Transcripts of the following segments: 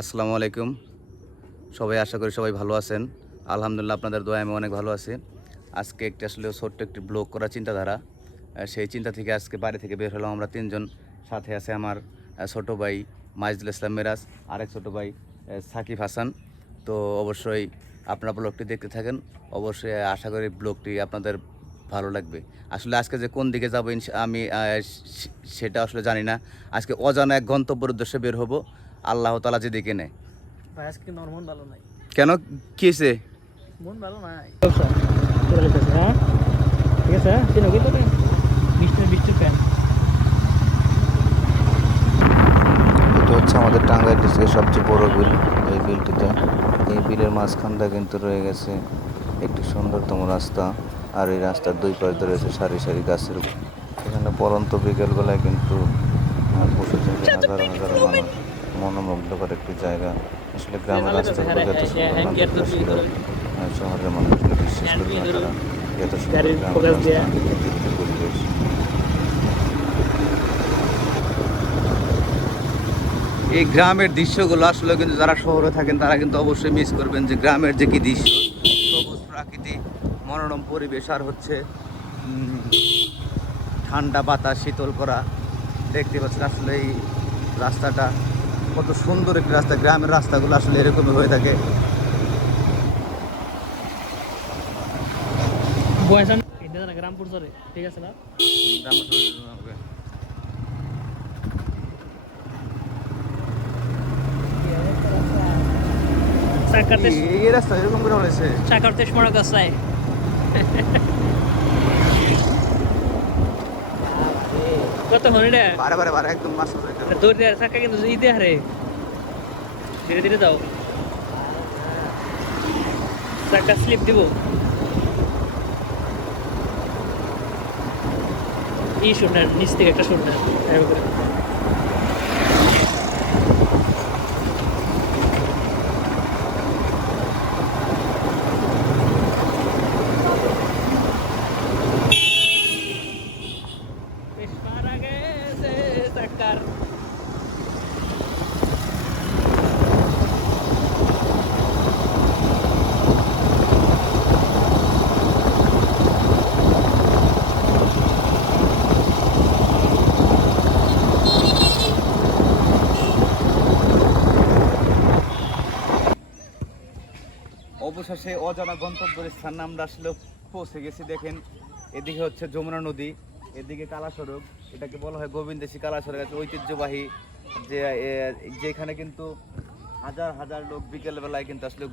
আসসালামু আলাইকুম। সবাই আশা করি সবাই ভালো আছেন। আলহামদুলিল্লাহ আপনাদের দোয়া আমি অনেক ভালো আছি। আজকে একটি আসলে ছোট্ট একটি ব্লগ করার চিন্তাধারা। সেই চিন্তা থেকে আজকে বাড়ি থেকে বের হলাম। আমরা তিনজন সাথে আছে আমার ছোট ভাই মাইজুল ইসলাম মিরাজ, আরেক ছোট ভাই সাকিব হাসান। তো অবশ্যই আপনারা ব্লগটি দেখতে থাকেন। অবশ্যই আশা করি ব্লগটি আপনাদের ভালো লাগবে। আসলে আজকে যে কোন দিকে যাব আমি সেটা আসলে জানি না। আজকে অজানা এক গন্তব্যের উদ্দেশ্যে বের হব। আল্লাহ তালা যে দেখে নেয়। মন কেন? মন যেতেছে হ্যাঁ ঠিক আছে এটা হচ্ছে আমাদের টাঙ্গাইল ডিস্ট্রিক্টের সবচেয়ে বড় বিল এই বিলটিতে। এই বিলের মাঝখানটা কিন্তু রয়ে গেছে একটি সুন্দরতম রাস্তা আর এই রাস্তার দুই পাশে রয়েছে সারি সারি গাছের এখানে পরন্ত বিকেলবেলায় কিন্তু হাজারো হাজারো মানুষ। মনোমুগ্ধকর একটি জায়গা। আসলে গ্রামের রাস্তাগুলো যত সুন্দর দেখতে ছিল আহ, শহরের মানুষগুলো বিশ্বাস করবে না তারা এত সুন্দর গ্রামের পরিবেশ। এই গ্রামের দৃশ্যগুলো আসলে কিন্তু যারা শহরে থাকেন তারা কিন্তু অবশ্যই মিস করবেন যে গ্রামের যে কি দৃশ্য সবুজ প্রাকৃতিক মনোরম পরিবেশ আর হচ্ছে ঠান্ডা বাতাস শীতল করা। দেখতে পাচ্ছেন আসলে এই রাস্তাটা। কত সুন্দর একটি রাস্তা গ্রামের রাস্তাগুলো আসলে এরকমই হয়ে থাকে। গ্রামপুর ঠিক আছে না? এই রাস্তা এরকম করে হয়েছে। চাকাতে স্মরণ কাছায় কত হনে রে? বারে বারে বারে একদম মাস দৌড় দিয়ে চাকা কিন্তু ইতে হারে। ধীরে ধীরে যাও চাকা স্লিপ দিব। ই শুনলেন নিচ থেকে একটা শুনলেন চাকার অবশেষে অজানা গন্তব্যের স্থান আমরা আসলে পৌঁছে গেছি, দেখেন। এদিকে হচ্ছে যমুনা নদী, এদিকে কালা সড়ক এটাকে বলা হয় গোবিন্দেশী কালা সড়ক আছে ঐতিহ্যবাহী যে যেখানে কিন্তু হাজার হাজার লোক বিকেল বেলায় কিন্তু আসলে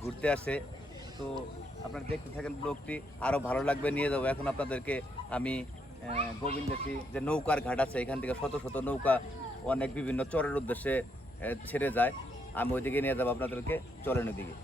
ঘুরতে আসে। তো আপনারা দেখতে থাকেন ব্লগটি আরও ভালো লাগবে, নিয়ে যাব। এখন আপনাদেরকে আমি গোবিন্দেশী যে নৌকার ঘাট আছে, এখান থেকে শত শত নৌকা অনেক বিভিন্ন চরের উদ্দেশ্যে ছেড়ে যায়। আমি ওইদিকে নিয়ে যাব আপনাদেরকে চলেন ওইদিকে